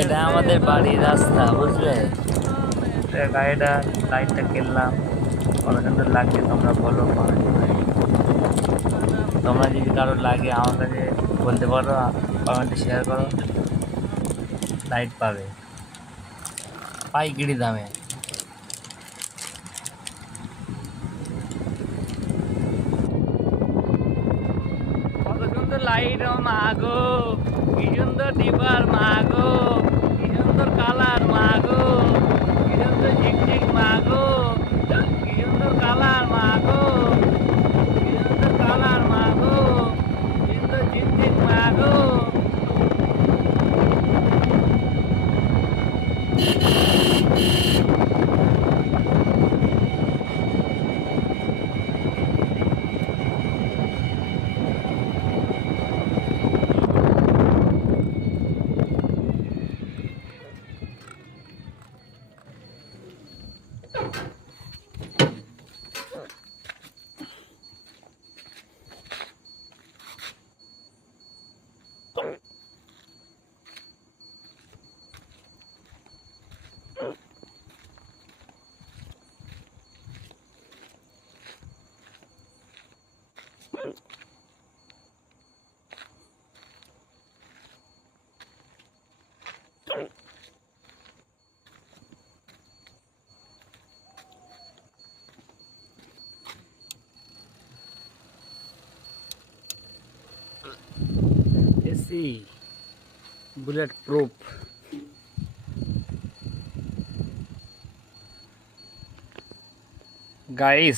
এটা আমাদের বাড়ির রাস্তা, বুঝলে? গাড়িটা লাইটটা কিনলাম, কত সুন্দর লাগছে তোমরা বলো কমেন্ট করে। তোমরা যদি কারো লাগে আমার কাছে বলতে পারো, কমেন্টে শেয়ার করো, লাইট পাবে পাইকারি দামে। কত সুন্দর লাইট, ও মাগো কি সুন্দর ডিবার, মাগো কি সুন্দর কালার, মাগো কি সুন্দর ঝিকঝিক, মাগো কি সুন্দর কালার, মাগো কি সুন্দর কালার, মাগো কি সুন্দর ঝিকঝিক, মাগো। AC bullet proof. গাইস